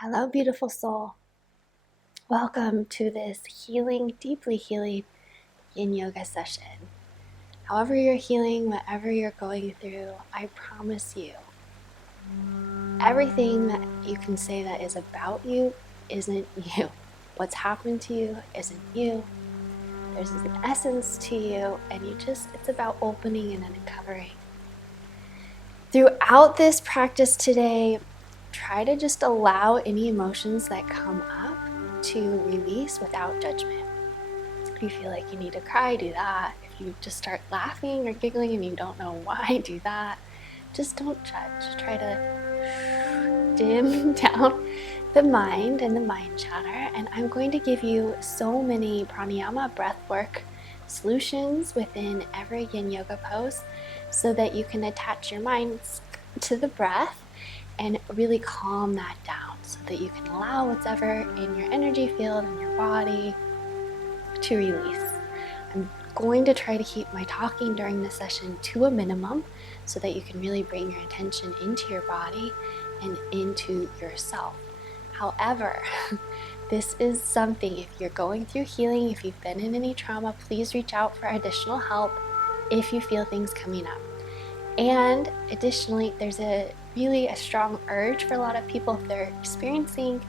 Hello, beautiful soul. Welcome to this healing, deeply healing yin yoga session. However you're healing, whatever you're going through, I promise you, everything that you can say that is about you isn't you. What's happened to you isn't you. There's an essence to you, and it's about opening and uncovering. Throughout this practice today, try to just allow any emotions that come up to release without judgment. If you feel like you need to cry, do that. If you just start laughing or giggling and you don't know why, do that. Just don't judge. Try to dim down the mind and the mind chatter. And I'm going to give you so many pranayama breathwork solutions within every yin yoga pose so that you can attach your minds to the breath and really calm that down so that you can allow whatever in your energy field and your body to release. I'm going to try to keep my talking during this session to a minimum so that you can really bring your attention into your body and into yourself. However, this is something, if you're going through healing, if you've been in any trauma, please reach out for additional help if you feel things coming up. And additionally, there's a strong urge for a lot of people if they're experiencing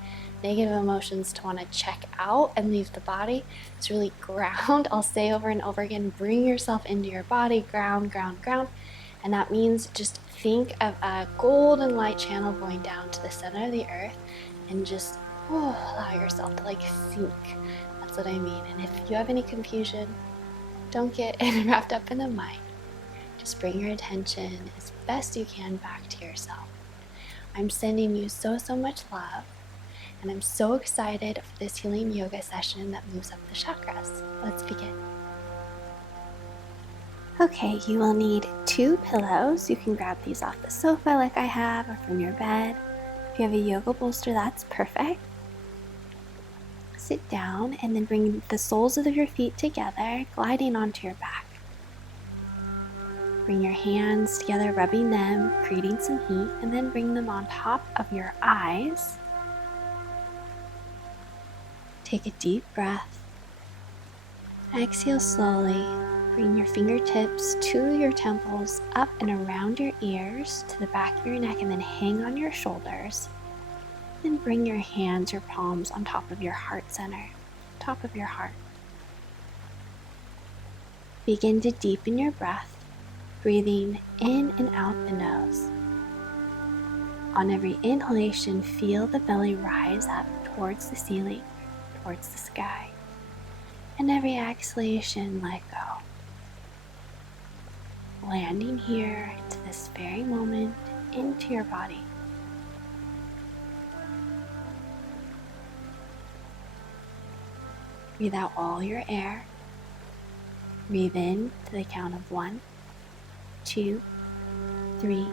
negative emotions to want to check out and leave the body. It's really ground. I'll say over and over again, bring yourself into your body, ground, ground, ground. And that means just think of a golden light channel going down to the center of the earth and just allow yourself to sink. That's what I mean. And if you have any confusion, don't get wrapped up in the mind. Just bring your attention as best you can back to yourself. I'm sending you so much love, and I'm so excited for this healing yoga session that moves up the chakras. Let's begin. Okay, you will need 2 pillows. You can grab these off the sofa like I have or from your bed. If you have a yoga bolster, that's perfect. Sit down and then bring the soles of your feet together, gliding onto your back. Bring your hands together, rubbing them, creating some heat, and then bring them on top of your eyes. Take a deep breath. Exhale slowly. Bring your fingertips to your temples, up and around your ears, to the back of your neck, and then hang on your shoulders. Then bring your hands, your palms on top of your heart center, top of your heart. Begin to deepen your breath, breathing in and out the nose. On every inhalation, feel the belly rise up towards the ceiling, towards the sky. And every exhalation, let go. Landing here into this very moment, into your body. Breathe out all your air. Breathe in to the count of 1, 2, 3,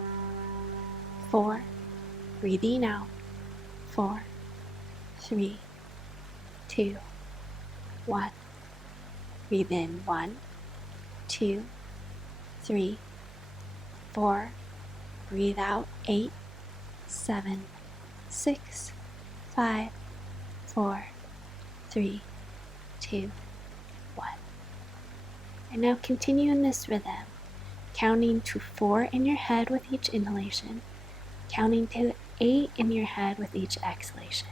4. Breathing out. 4, 3, 2, 1. Breathe in. 1, 2, 3, 4. Breathe out. 8, 7, 6, 5, 4, 3, 2, 1. And now continue in this rhythm, counting to 4 in your head with each inhalation, counting to 8 in your head with each exhalation.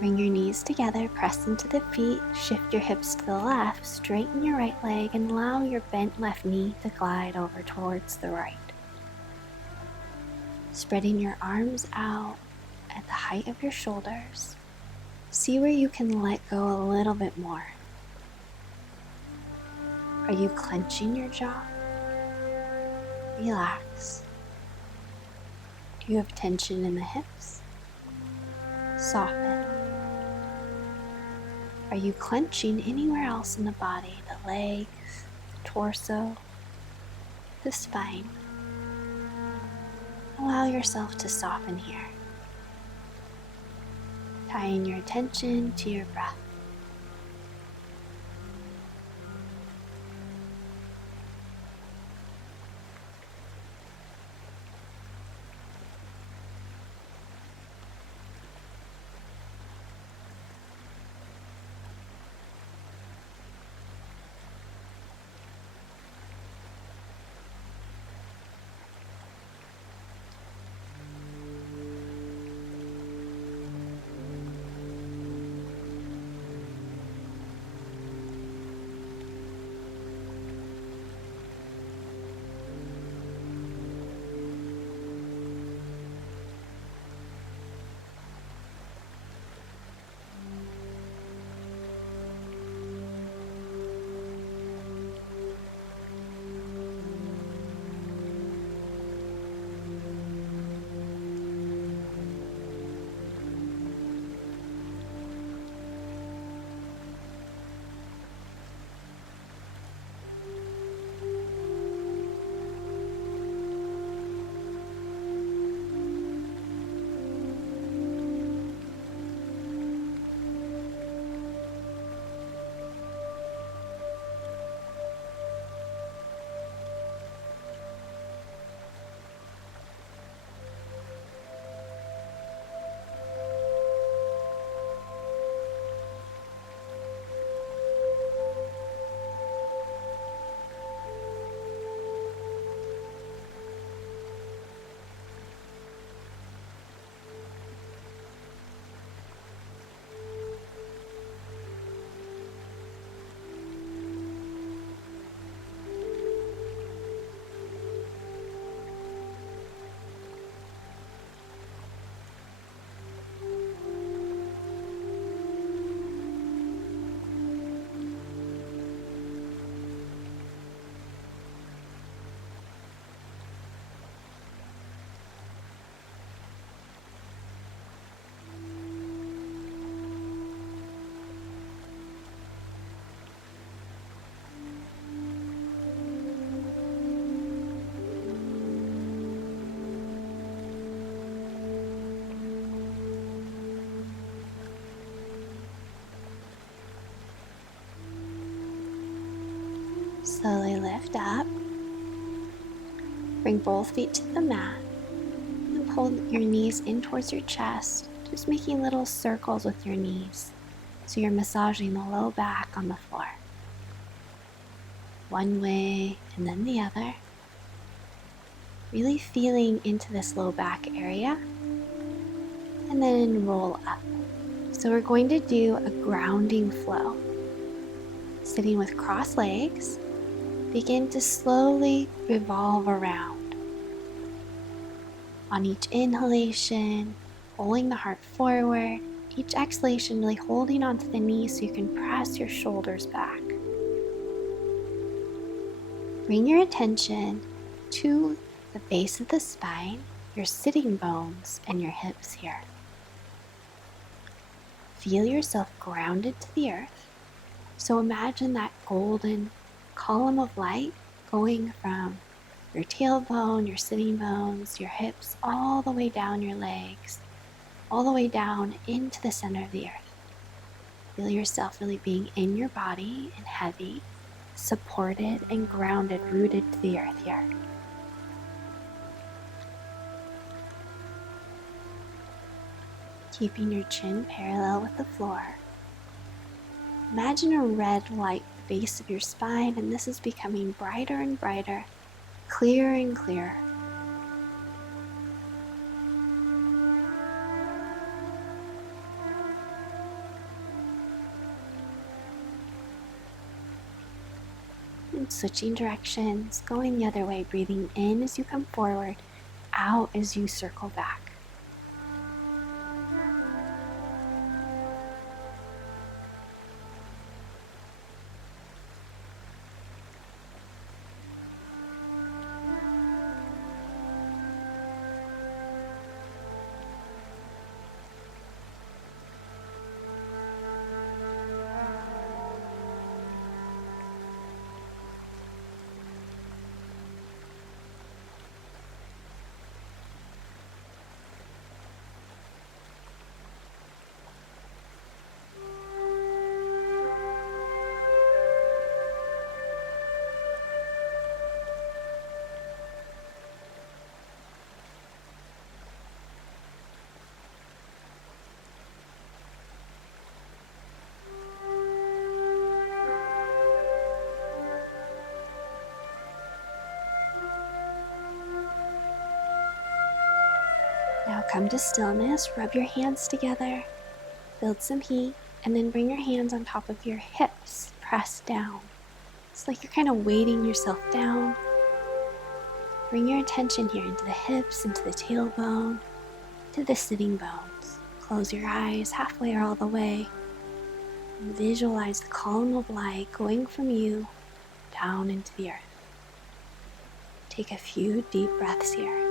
Bring your knees together, press into the feet, shift your hips to the left, straighten your right leg, and allow your bent left knee to glide over towards the right. Spreading your arms out at the height of your shoulders. See where you can let go a little bit more. Are you clenching your jaw? Relax. Do you have tension in the hips? Soften. Are you clenching anywhere else in the body? The legs, the torso, the spine? Allow yourself to soften here. Tying your attention to your breath. Slowly lift up. Bring both feet to the mat. And pull your knees in towards your chest, just making little circles with your knees. So you're massaging the low back on the floor. One way and then the other. Really feeling into this low back area. And then roll up. So we're going to do a grounding flow. Sitting with crossed legs. Begin to slowly revolve around. On each inhalation, pulling the heart forward. Each exhalation, really holding onto the knees so you can press your shoulders back. Bring your attention to the base of the spine, your sitting bones, and your hips here. Feel yourself grounded to the earth. So imagine that golden column of light going from your tailbone, your sitting bones, your hips, all the way down your legs, all the way down into the center of the earth. Feel yourself really being in your body and heavy, supported and grounded, rooted to the earth here. Keeping your chin parallel with the floor. Imagine a red light at the base of your spine, and this is becoming brighter and brighter, clearer and clearer. And switching directions, going the other way, breathing in as you come forward, out as you circle back. Now come to stillness, rub your hands together, build some heat, and then bring your hands on top of your hips, press down. It's like you're kind of weighting yourself down. Bring your attention here into the hips, into the tailbone, to the sitting bones. Close your eyes halfway or all the way. And visualize the column of light going from you down into the earth. Take a few deep breaths here.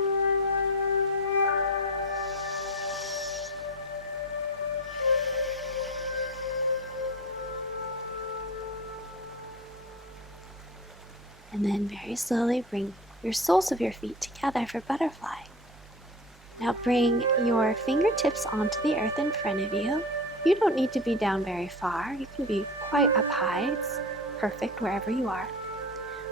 And then very slowly bring your soles of your feet together for butterfly. Now bring your fingertips onto the earth in front of you. You don't need to be down very far. You can be quite up high. It's perfect wherever you are.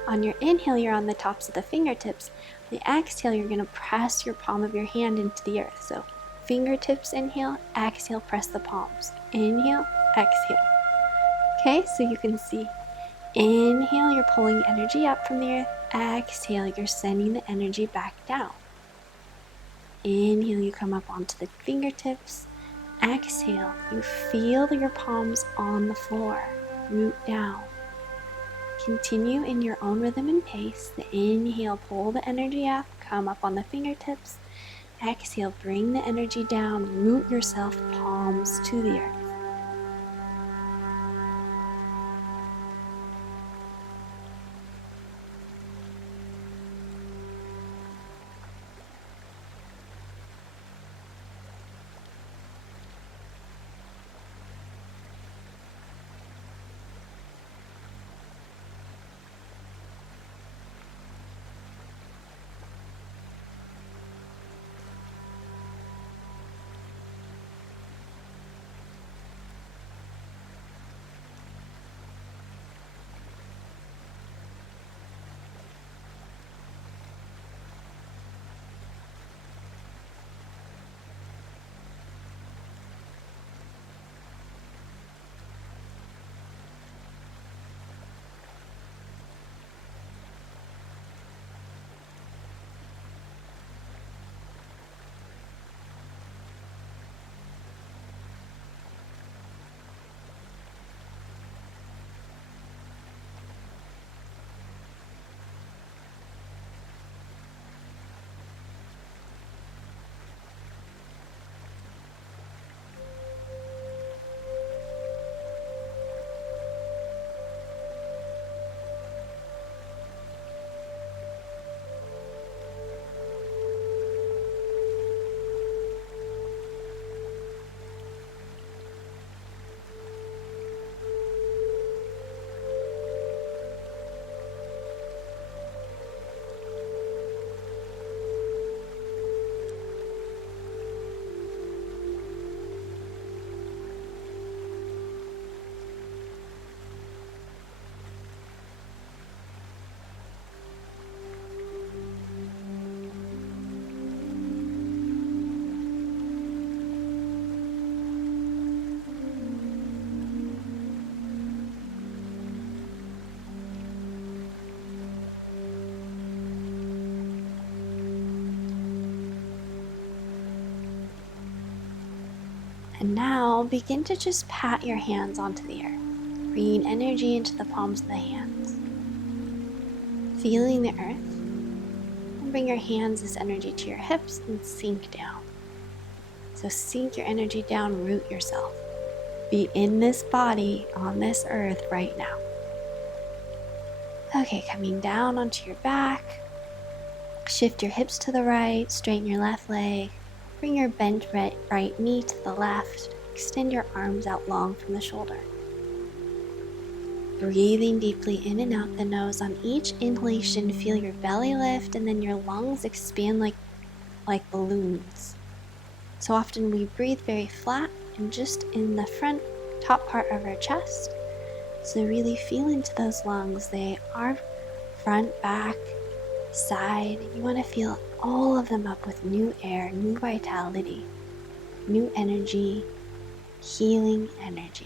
On your inhale, you're on the tops of the fingertips. On the exhale, you're going to press your palm of your hand into the earth. So fingertips inhale, exhale, press the palms. Inhale, exhale. Okay, so you can see. Inhale, you're pulling energy up from the earth. Exhale, you're sending the energy back down. Inhale, you come up onto the fingertips. Exhale, you feel your palms on the floor. Root down. Continue in your own rhythm and pace. The inhale, pull the energy up, come up on the fingertips. Exhale, bring the energy down, root yourself, palms to the earth. And now begin to just pat your hands onto the earth, bringing energy into the palms of the hands, feeling the earth, and Bring your hands, this energy, to your hips and sink down. So sink your energy down, root yourself. Be in this body, on this earth right now. Okay, coming down onto your back. Shift your hips to the right, straighten your left leg. Bring your bent right knee to the left. Extend your arms out long from the shoulder. Breathing deeply in and out the nose. On each inhalation, feel your belly lift and then your lungs expand like balloons. So often we breathe very flat and just in the front top part of our chest. So really feel into those lungs. They are front, back, side. You want to fill all of them up with new air, new vitality, new energy, healing energy.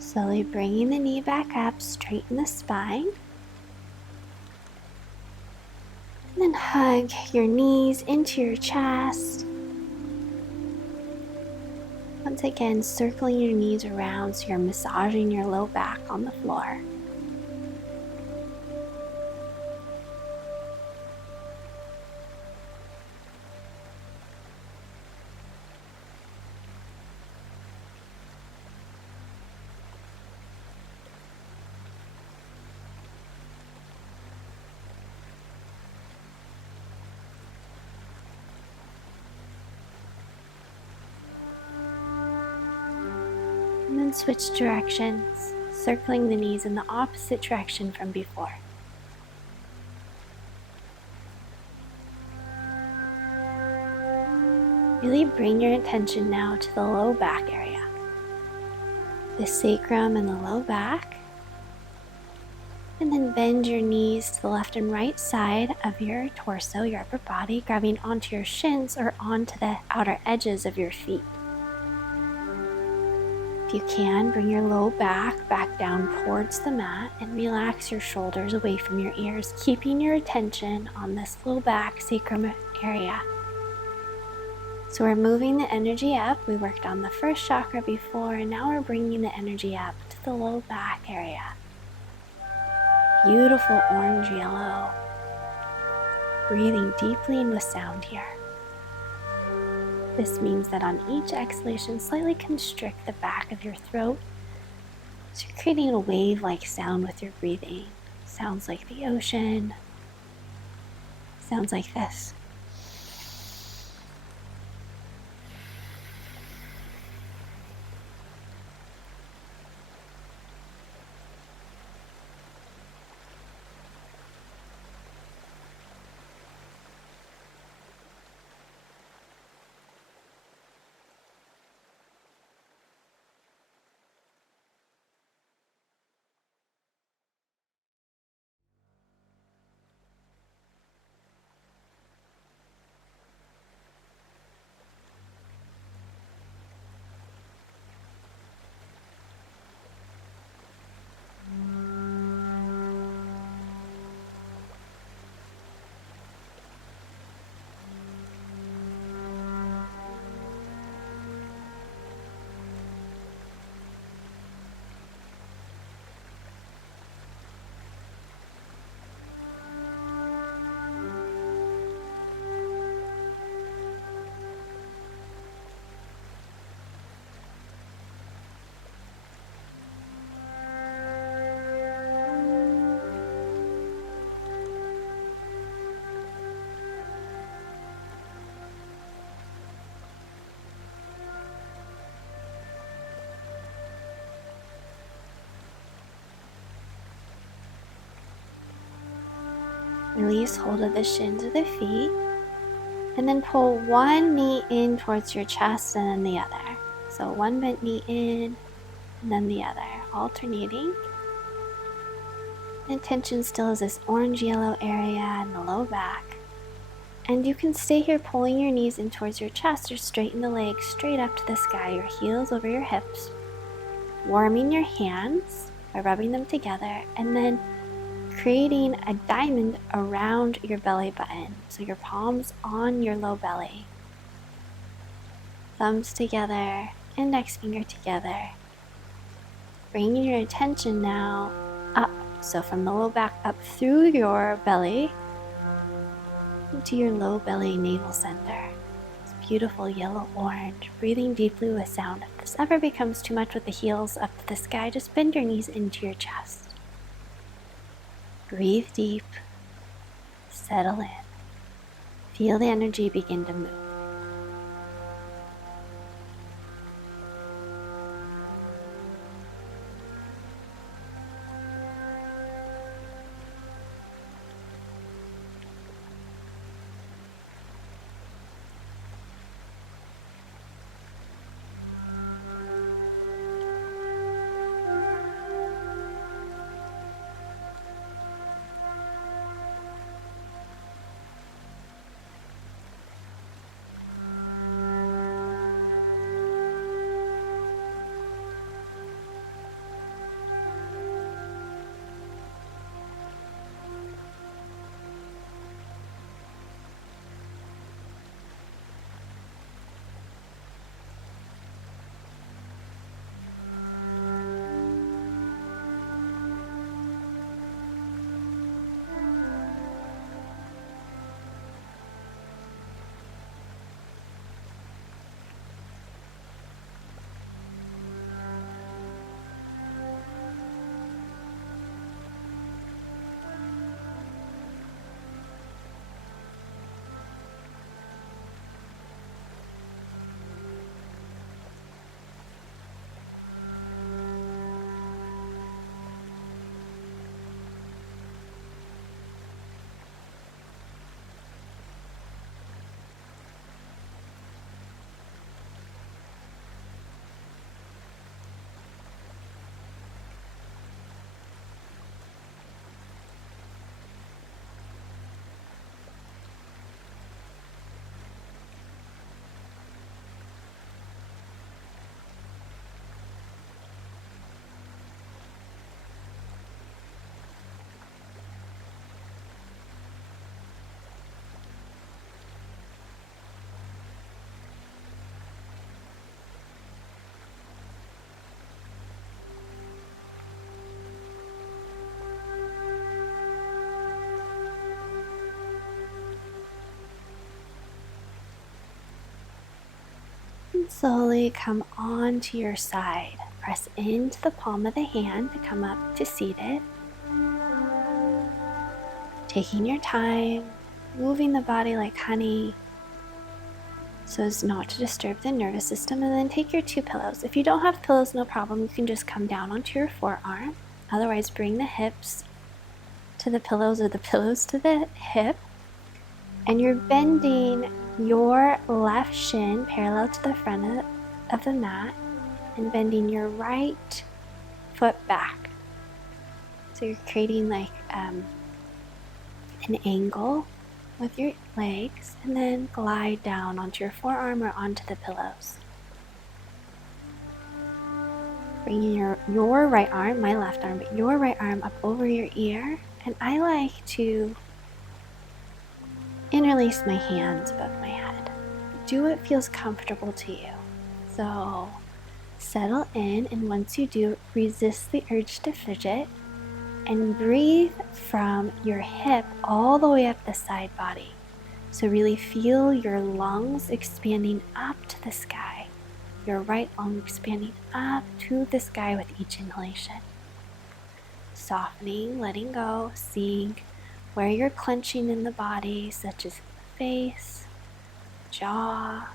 Slowly bringing the knee back up, straighten the spine. And then hug your knees into your chest. Once again, circling your knees around so you're massaging your low back on the floor. And then switch directions, circling the knees in the opposite direction from before. Really bring your attention now to the low back area. The sacrum and the low back. And then bend your knees to the left and right side of your torso, your upper body, grabbing onto your shins or onto the outer edges of your feet. If you can, bring your low back down towards the mat and relax your shoulders away from your ears, keeping your attention on this low back sacrum area. So we're moving the energy up. We worked on the first chakra before, and now we're bringing the energy up to the low back area. Beautiful orange yellow. Breathing deeply and with sound here. This means that on each exhalation, slightly constrict the back of your throat. So you're creating a wave-like sound with your breathing. Sounds like the ocean. Sounds like this. Release hold of the shins of the feet, and then pull one knee in towards your chest and then the other. So one bent knee in and then the other, alternating. And tension still is this orange-yellow area in the low back. And you can stay here pulling your knees in towards your chest or straighten the legs straight up to the sky, your heels over your hips. Warming your hands by rubbing them together, and then creating a diamond around your belly button. So your palms on your low belly. Thumbs together, index finger together. Bringing your attention now up. So from the low back up through your belly into your low belly navel center. It's beautiful yellow-orange. Breathing deeply with sound. If this ever becomes too much with the heels up to the sky, just bend your knees into your chest. Breathe deep, settle in. Feel the energy begin to move. And slowly come onto your side. Press into the palm of the hand to come up to seated. taking your time, moving the body like honey so as not to disturb the nervous system. And then take your 2 pillows. If you don't have pillows, no problem. You can just come down onto your forearm. Otherwise, bring the hips to the pillows or the pillows to the hip. And you're bending your left shin parallel to the front of the mat and bending your right foot back. So you're creating like an angle with your legs, and then glide down onto your forearm or onto the pillows. Bringing your right arm, my left arm, but your right arm up over your ear. And I like to interlace my hands above my head. Do what feels comfortable to you. So settle in, and once you do, resist the urge to fidget and breathe from your hip all the way up the side body. So really feel your lungs expanding up to the sky, your right lung expanding up to the sky with each inhalation. Softening, letting go, seeing where you're clenching in the body, such as the face, jaw,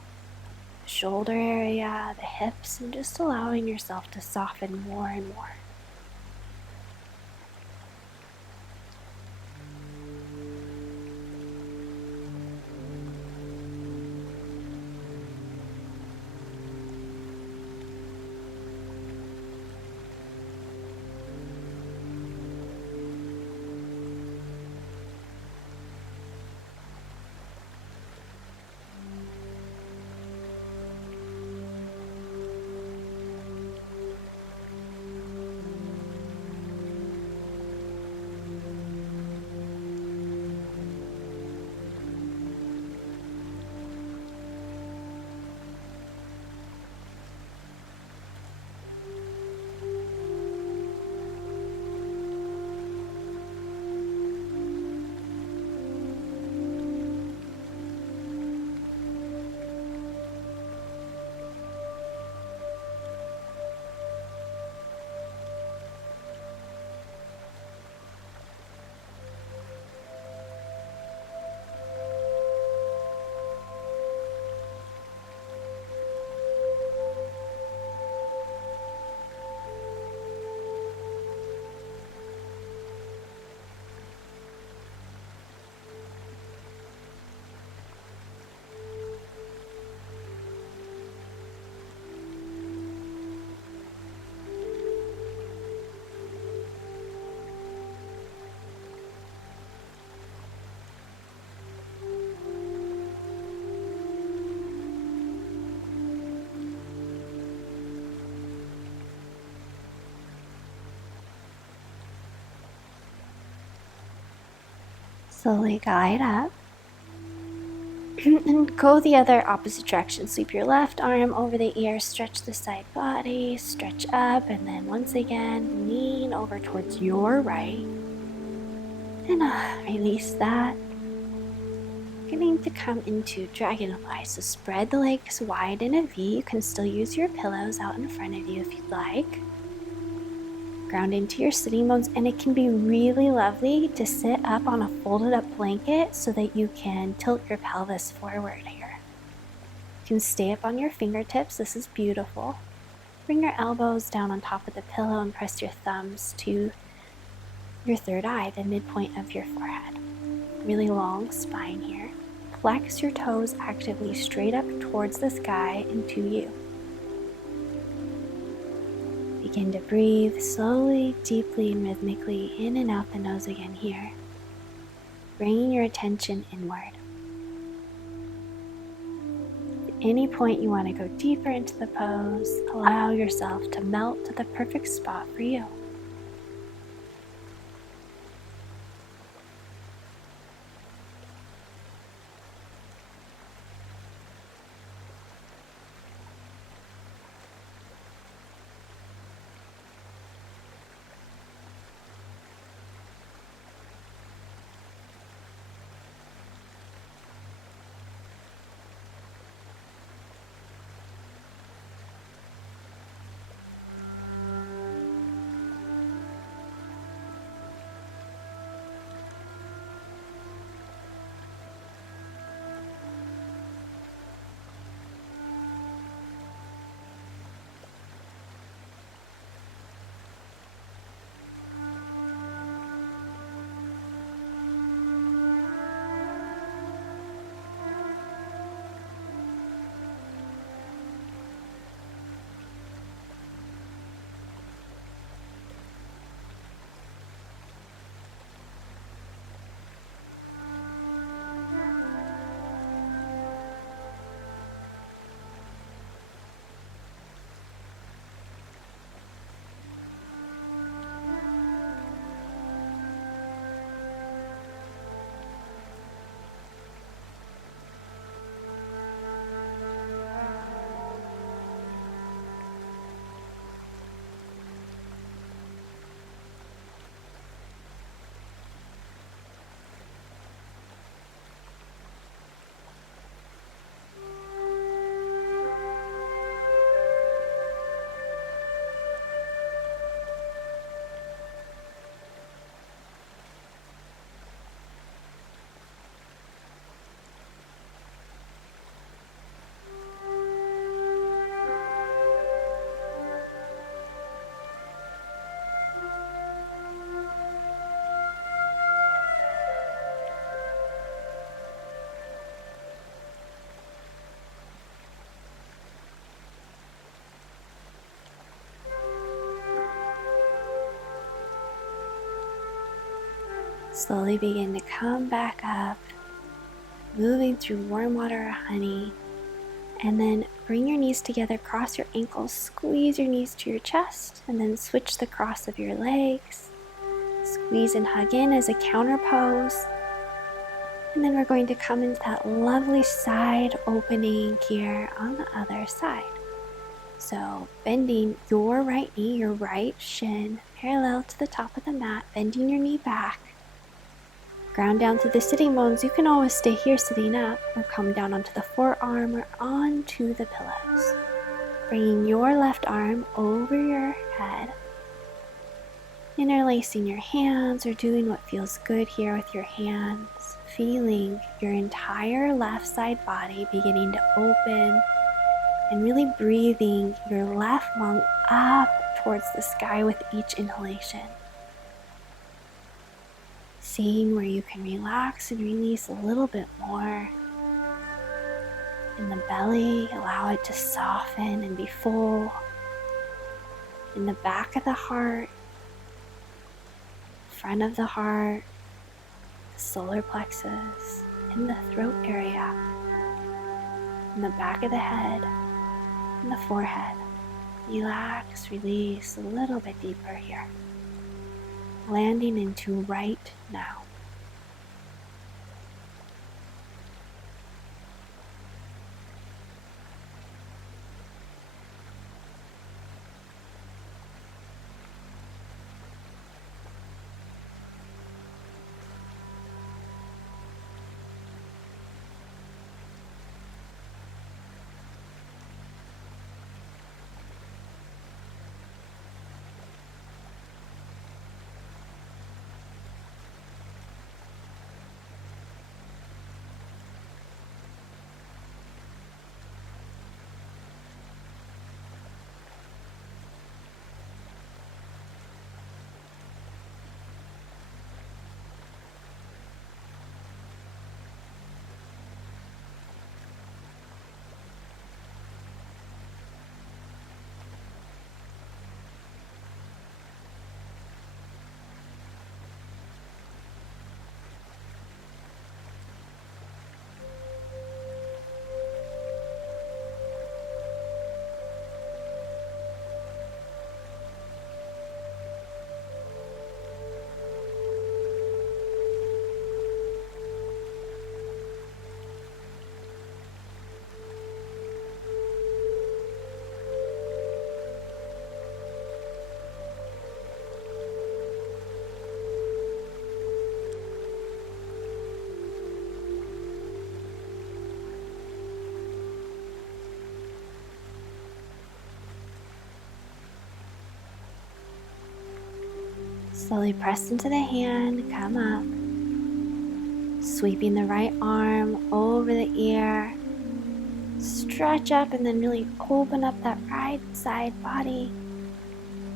the shoulder area, the hips, and just allowing yourself to soften more and more. Slowly glide up and go the other opposite direction. Sweep your left arm over the ear, stretch the side body, stretch up, and then once again lean over towards your right. And release that. Beginning to come into Dragonfly. So spread the legs wide in a V. You can still use your pillows out in front of you if you'd like. Ground into your sitting bones, and it can be really lovely to sit up on a folded up blanket so that you can tilt your pelvis forward here. You can stay up on your fingertips. This is beautiful. Bring your elbows down on top of the pillow and press your thumbs to your third eye, the midpoint of your forehead. Really long spine here. Flex your toes actively straight up towards the sky and to you. Begin to breathe slowly, deeply, and rhythmically in and out the nose again here, bringing your attention inward. At any point you want to go deeper into the pose, allow yourself to melt to the perfect spot for you. Slowly begin to come back up, moving through warm water or honey. And then bring your knees together, cross your ankles, squeeze your knees to your chest, and then switch the cross of your legs. Squeeze and hug in as a counter pose. And then we're going to come into that lovely side opening here on the other side. So bending your right knee, your right shin, parallel to the top of the mat, bending your knee back. Ground down through the sitting bones. You can always stay here sitting up or come down onto the forearm or onto the pillows. Bringing your left arm over your head. Interlacing your hands or doing what feels good here with your hands. Feeling your entire left side body beginning to open and really breathing your left lung up towards the sky with each inhalation. Seeing where you can relax and release a little bit more. In the belly, allow it to soften and be full. In the back of the heart, front of the heart, the solar plexus, in the throat area, in the back of the head, in the forehead. Relax, release a little bit deeper here. Landing into right now. Slowly press into the hand, come up. Sweeping the right arm over the ear. Stretch up and then really open up that right side body.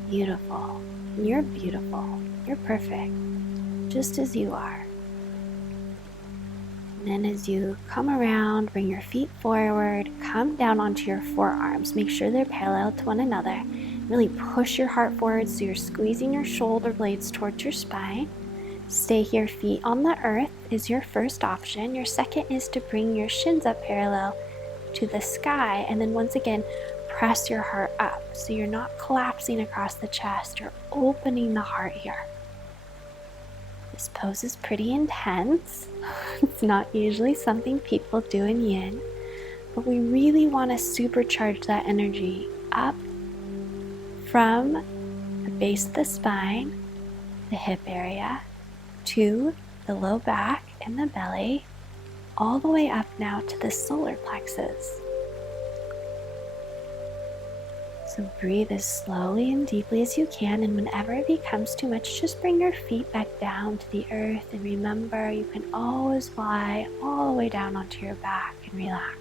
Beautiful. You're beautiful. You're perfect. Just as you are. And then as you come around, bring your feet forward, come down onto your forearms. Make sure they're parallel to one another. Really push your heart forward so you're squeezing your shoulder blades towards your spine. Stay here, feet on the earth is your first option. Your second is to bring your shins up parallel to the sky. And then once again, press your heart up so you're not collapsing across the chest. You're opening the heart here. This pose is pretty intense. It's not usually something people do in yin, but we really want to supercharge that energy up from the base of the spine, the hip area, to the low back and the belly, all the way up now to the solar plexus. So breathe as slowly and deeply as you can, and whenever it becomes too much, just bring your feet back down to the earth, and remember you can always fly all the way down onto your back and relax.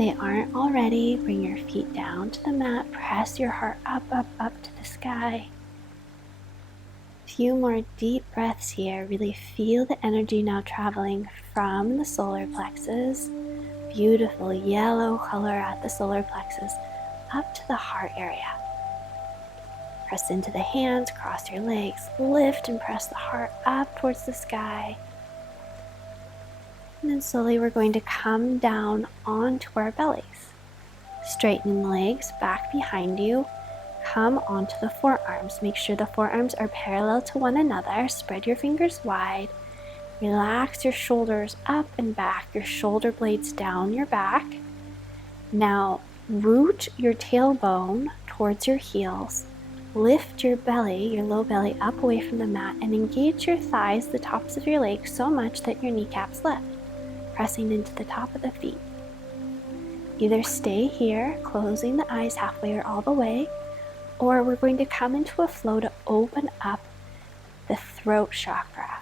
they aren't already, bring your feet down to the mat, press your heart up, up, up to the sky. Few more deep breaths here. Really feel the energy now traveling from the solar plexus, beautiful yellow color at the solar plexus, up to the heart area. Press into the hands, cross your legs, lift and press the heart up towards the sky. And then slowly we're going to come down onto our bellies. Straighten the legs back behind you. Come onto the forearms. Make sure the forearms are parallel to one another. Spread your fingers wide. Relax your shoulders up and back, your shoulder blades down your back. Now root your tailbone towards your heels. Lift your belly, your low belly, up away from the mat and engage your thighs, the tops of your legs, so much that your kneecaps lift, pressing into the top of the feet. Either stay here, closing the eyes halfway or all the way, or we're going to come into a flow to open up the throat chakra.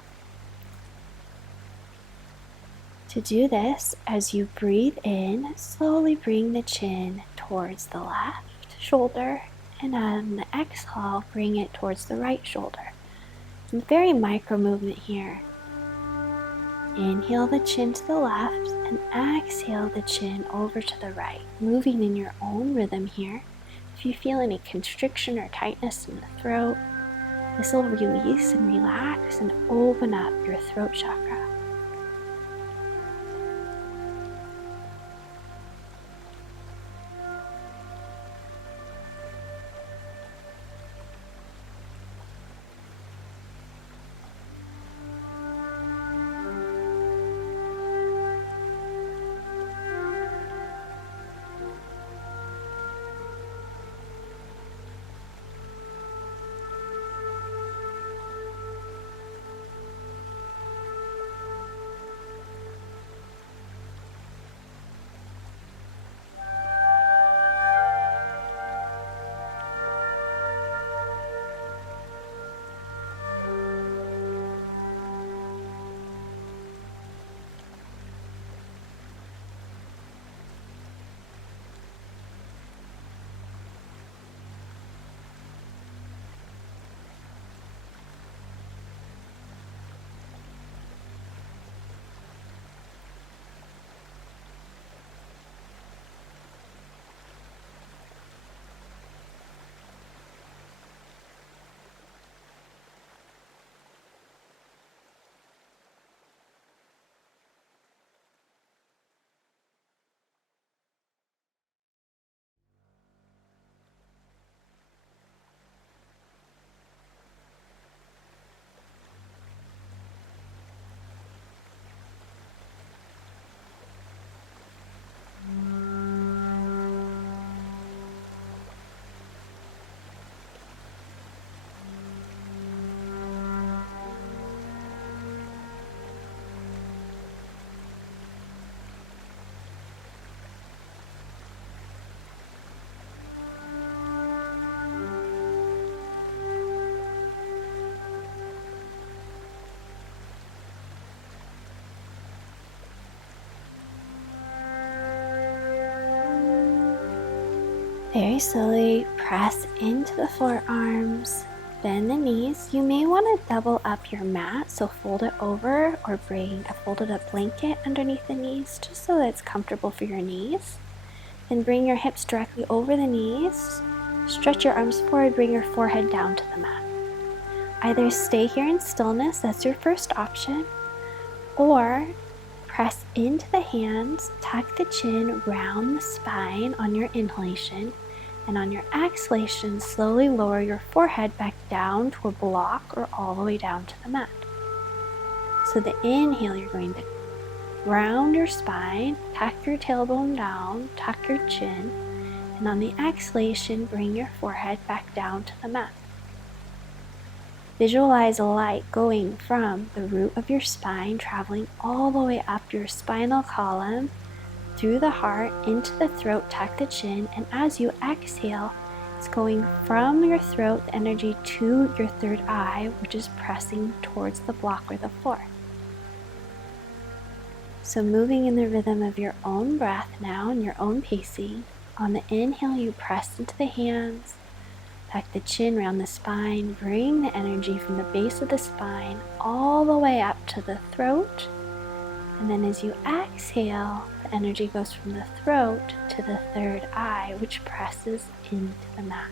To do this, as you breathe in, slowly bring the chin towards the left shoulder, and on the exhale, bring it towards the right shoulder. Some very micro movement here. Inhale the chin to the left and exhale the chin over to the right, moving in your own rhythm here. If you feel any constriction or tightness in the throat, this will release and relax and open up your throat chakra. Very slowly press into the forearms, bend the knees. You may want to double up your mat, so fold it over or bring a folded up blanket underneath the knees just so that it's comfortable for your knees. Then bring your hips directly over the knees. Stretch your arms forward, bring your forehead down to the mat. Either stay here in stillness, that's your first option, or press into the hands, tuck the chin, round the spine on your inhalation, and on your exhalation, slowly lower your forehead back down to a block or all the way down to the mat. So the inhale, you're going to round your spine, tuck your tailbone down, tuck your chin, and on the exhalation, bring your forehead back down to the mat. Visualize a light going from the root of your spine, traveling all the way up your spinal column, through the heart, into the throat, tuck the chin, and as you exhale, it's going from your throat, the energy to your third eye, which is pressing towards the block or the floor. So moving in the rhythm of your own breath now and your own pacing. On the inhale, you press into the hands, tuck the chin around the spine, bring the energy from the base of the spine all the way up to the throat. And then as you exhale, the energy goes from the throat to the third eye, which presses into the mat.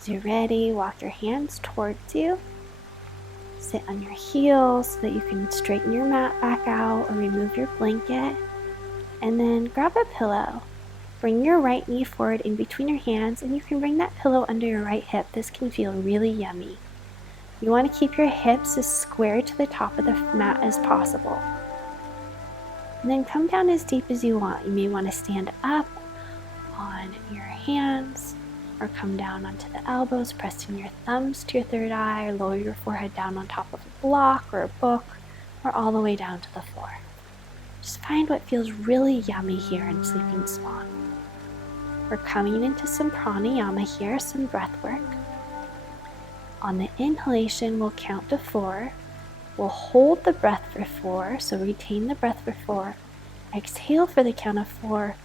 As you're ready, walk your hands towards you. Sit on your heels so that you can straighten your mat back out or remove your blanket. And then grab a pillow. Bring your right knee forward in between your hands, and you can bring that pillow under your right hip. This can feel really yummy. You want to keep your hips as square to the top of the mat as possible. And then come down as deep as you want. You may want to stand up on your hands, or come down onto the elbows, pressing your thumbs to your third eye, or lower your forehead down on top of a block or a book, or all the way down to the floor. Just find what feels really yummy here in Sleeping Swan. We're coming into some pranayama here, some breath work. On the inhalation, we'll count to 4. We'll hold the breath for 4, so retain the breath for 4. Exhale for the count of 4,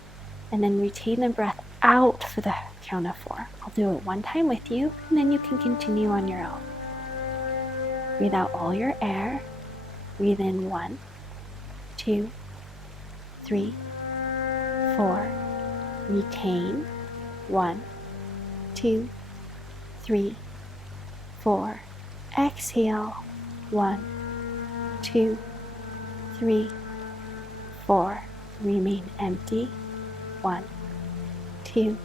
and then retain the breath out for the count of 4. I'll do it one time with you, and then you can continue on your own. Breathe out all your air. Breathe in 1, 2, 3, 4. Retain 1, 2, 3, 4. Exhale 1, 2, 3, 4. Remain empty. 1, 2,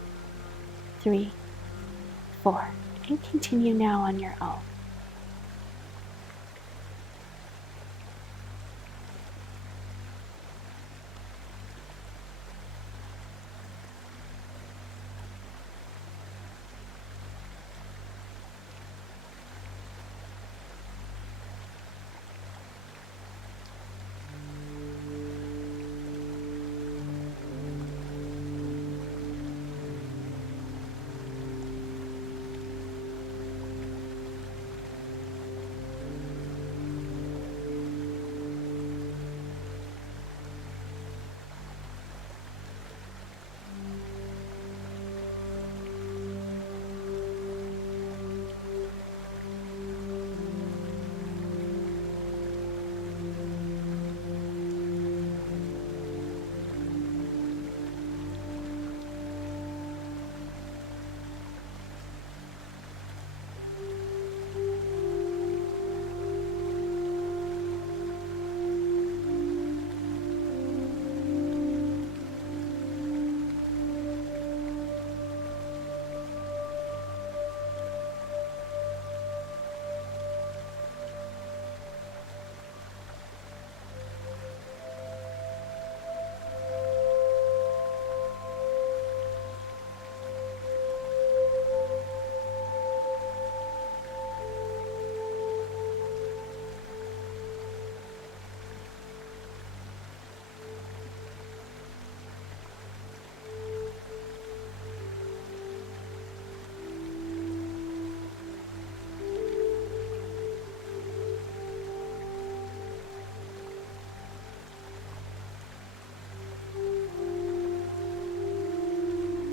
3, 4. And continue now on your own.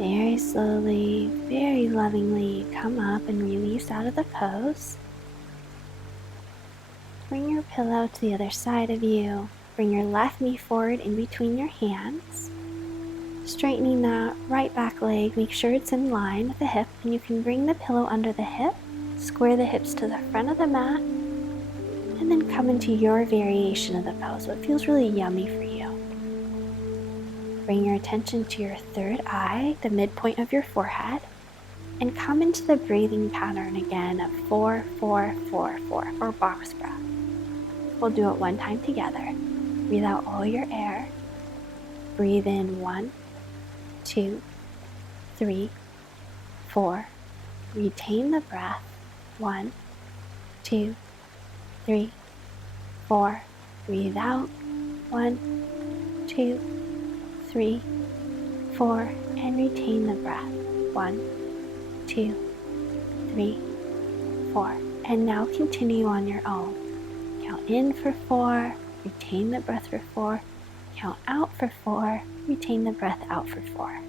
very slowly, very lovingly come up and release out of the pose. Bring your pillow to the other side of you. Bring your left knee forward in between your hands. Straightening that right back leg, make sure it's in line with the hip, and you can bring the pillow under the hip, square the hips to the front of the mat, and then come into your variation of the pose, what feels really yummy for you. Bring your attention to your third eye, the midpoint of your forehead, and come into the breathing pattern again of 4, 4, 4, 4, or box breath. We'll do it one time together. Breathe out all your air. Breathe in 1, 2, 3, 4. Retain the breath. 1, 2, 3, 4. Breathe out. 1, 2, 3, 4. And retain the breath. 1, 2, 3, 4. And now continue on your own. Count in for 4. Retain the breath for 4. Count out for 4. Retain the breath out for 4.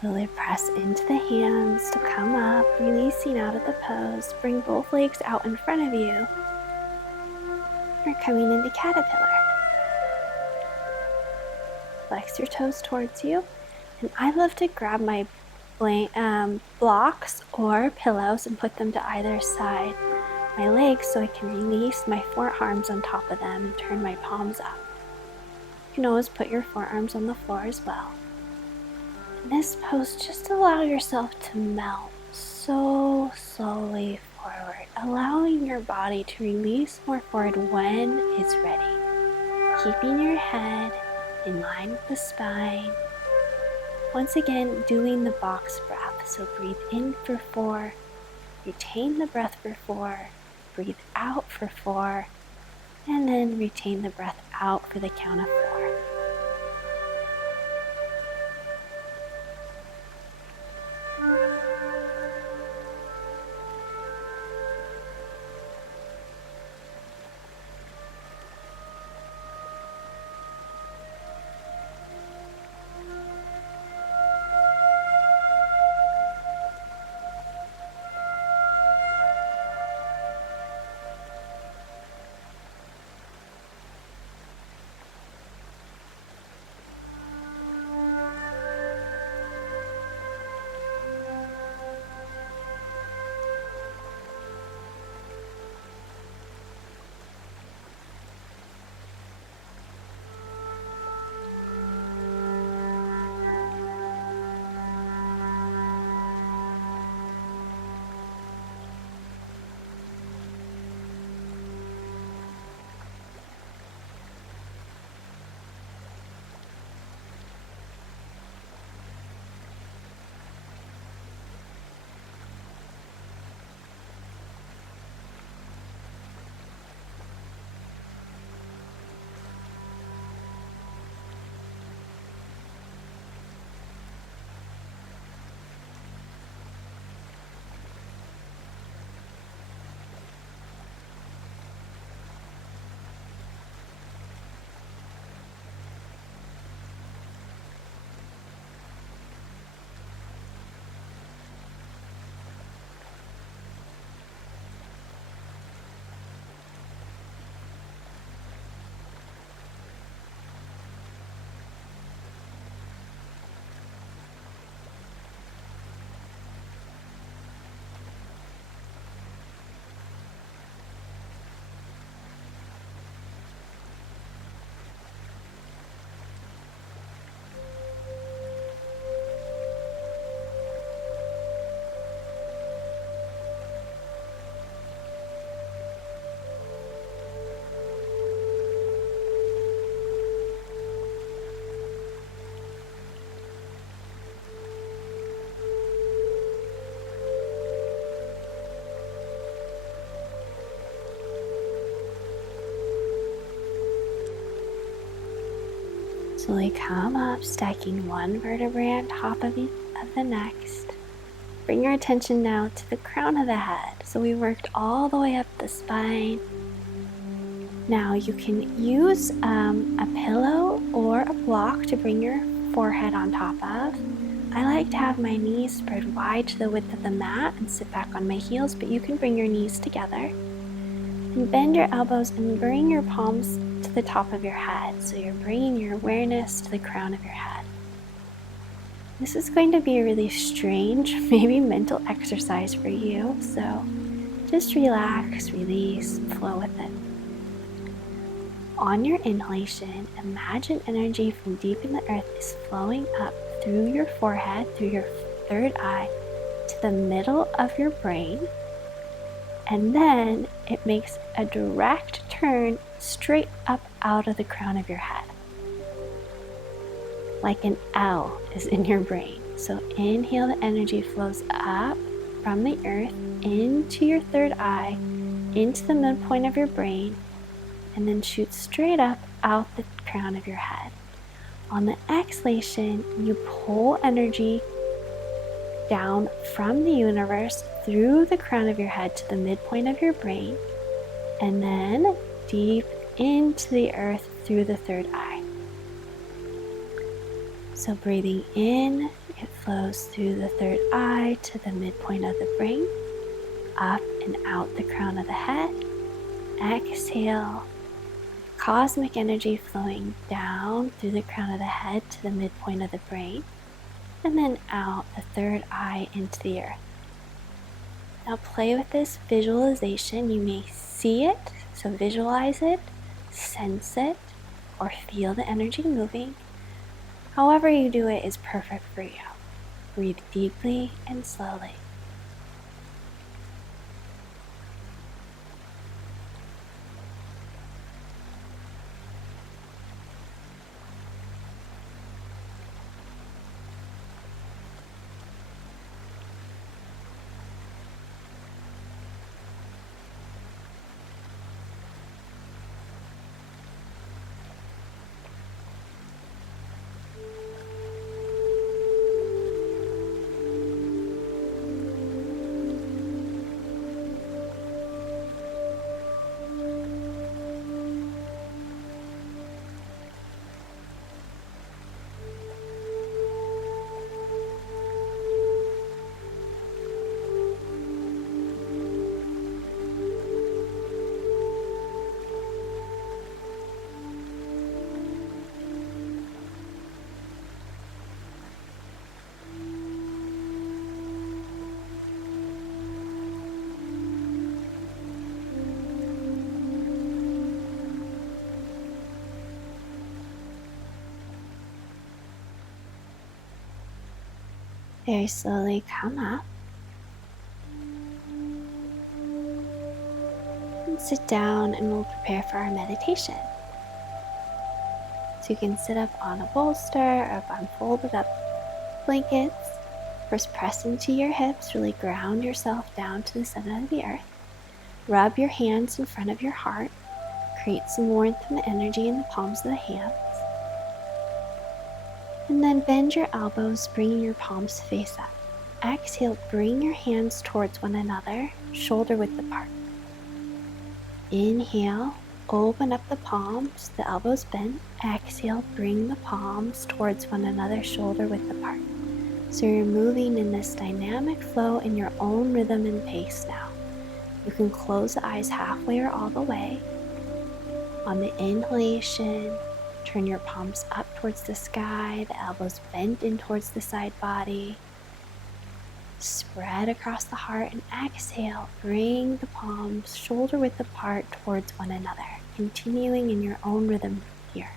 Slowly press into the hands to come up, releasing out of the pose. Bring both legs out in front of you. You're coming into caterpillar. Flex your toes towards you. And I love to grab my blocks or pillows and put them to either side my legs so I can release my forearms on top of them and turn my palms up. You can always put your forearms on the floor as well. In this pose, just allow yourself to melt so slowly forward, allowing your body to release more forward when it's ready. Keeping your head in line with the spine. Once again, doing the box breath. So breathe in for 4, retain the breath for 4, breathe out for 4, and then retain the breath out for the count of 4. Slowly come up, stacking one vertebrae on top of the next. Bring your attention now to the crown of the head. So we worked all the way up the spine. Now you can use a pillow or a block to bring your forehead on top of. I like to have my knees spread wide to the width of the mat and sit back on my heels, but you can bring your knees together. And bend your elbows and bring your palms to the top of your head. So you're bringing your awareness to the crown of your head. This is going to be a really strange, maybe mental exercise for you. So just relax, release, and flow with it. On your inhalation, imagine energy from deep in the earth is flowing up through your forehead, through your third eye, to the middle of your brain. And then it makes a direct turn straight up out of the crown of your head. Like an L is in your brain. So inhale, the energy flows up from the earth into your third eye, into the midpoint of your brain, and then shoot straight up out the crown of your head. On the exhalation, you pull energy down from the universe through the crown of your head to the midpoint of your brain, and then deep into the earth through the third eye. So breathing in, it flows through the third eye to the midpoint of the brain, up and out the crown of the head. Exhale, cosmic energy flowing down through the crown of the head to the midpoint of the brain, and then out the third eye into the earth. Now play with this visualization. You may see it, so visualize it, sense it, or feel the energy moving. However you do it is perfect for you. Breathe deeply and slowly. Very slowly come up and sit down, and we'll prepare for our meditation. So you can sit up on a bolster or up on folded up blankets. First, press into your hips, really ground yourself down to the center of the earth. Rub your hands in front of your heart. Create some warmth and energy in the palms of the hands. And then bend your elbows, bringing your palms face up. Exhale, bring your hands towards one another, shoulder width apart. Inhale, open up the palms, the elbows bent. Exhale, bring the palms towards one another, shoulder width apart. So you're moving in this dynamic flow in your own rhythm and pace now. You can close the eyes halfway or all the way. On the inhalation, turn your palms up towards the sky, the elbows bent in towards the side body. Spread across the heart, and exhale, bring the palms shoulder width apart towards one another, continuing in your own rhythm here.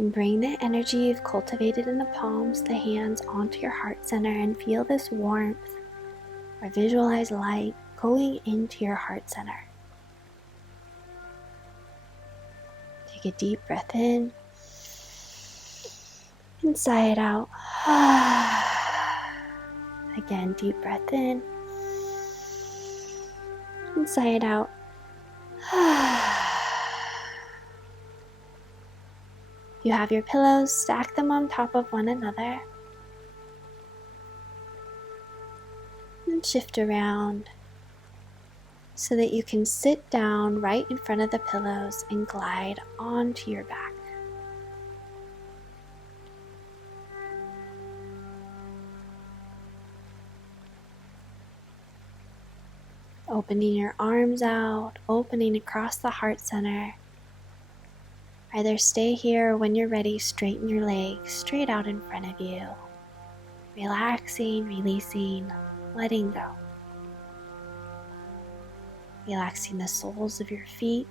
And bring the energy you've cultivated in the palms, the hands, onto your heart center and feel this warmth or visualize light going into your heart center. Take a deep breath in and sigh it out. Again, deep breath in and sigh it out. You have your pillows, stack them on top of one another. And shift around so that you can sit down right in front of the pillows and glide onto your back. Opening your arms out, opening across the heart center. Either stay here or when you're ready, straighten your legs straight out in front of you. Relaxing, releasing, letting go. Relaxing the soles of your feet,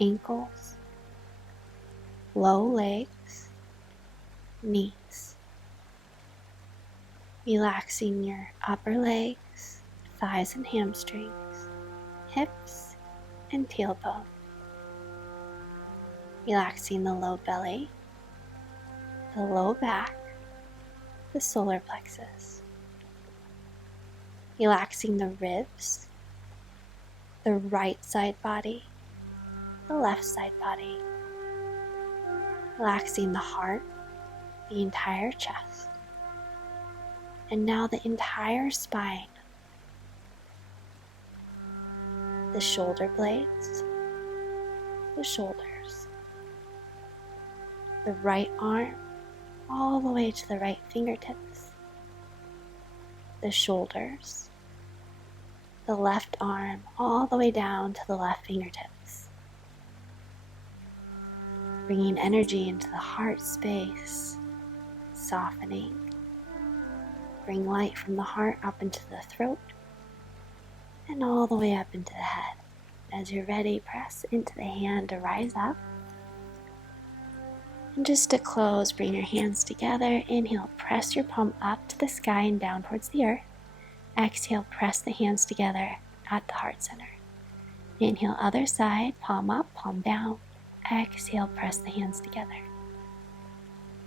ankles, low legs, knees. Relaxing your upper legs, thighs and hamstrings, hips and tailbone. Relaxing the low belly, the low back, the solar plexus. Relaxing the ribs, the right side body, the left side body. Relaxing the heart, the entire chest, and now the entire spine. The shoulder blades, the shoulders, the right arm all the way to the right fingertips, the shoulders, the left arm all the way down to the left fingertips. Bringing energy into the heart space, softening. Bring light from the heart up into the throat and all the way up into the head. As you're ready, press into the hand to rise up. And just to close, bring your hands together. Inhale, press your palm up to the sky and down towards the earth. Exhale, press the hands together at the heart center. Inhale, other side, palm up, palm down. Exhale, press the hands together.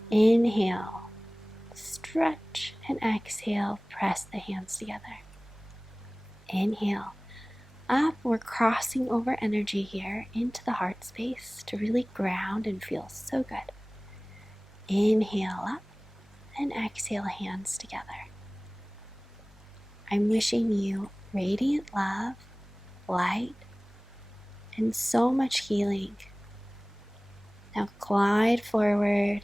Inhale, stretch, and exhale, press the hands together. Inhale, up, we're crossing over energy here into the heart space to really ground and feel so good. Inhale up and exhale, hands together. I'm wishing you radiant love, light, and so much healing. Now glide forward,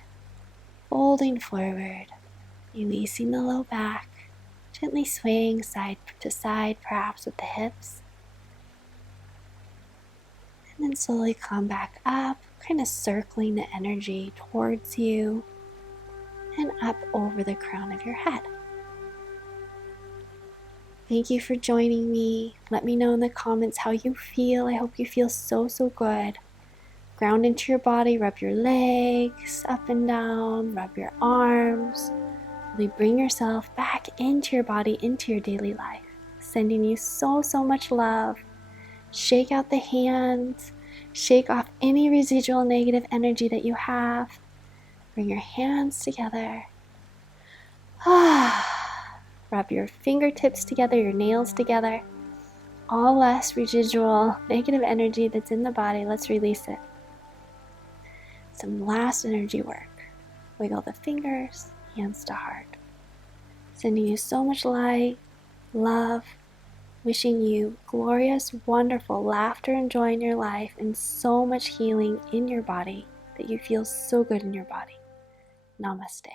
folding forward, releasing the low back, gently swaying side to side, perhaps with the hips. And then slowly come back up, kind of circling the energy towards you and up over the crown of your head. Thank you for joining me. Let me know in the comments how you feel. I hope you feel so good. Ground into your body, rub your legs up and down, rub your arms. Really bring yourself back into your body, into your daily life. Sending you so much love. Shake out the hands. Shake off any residual negative energy that you have. Bring your hands together. Rub your fingertips together, your nails together. All less residual negative energy that's in the body, let's release it. Some last energy work. Wiggle the fingers, hands to heart. Sending you so much light, love, wishing you glorious, wonderful laughter and joy in your life and so much healing in your body that you feel so good in your body. Namaste.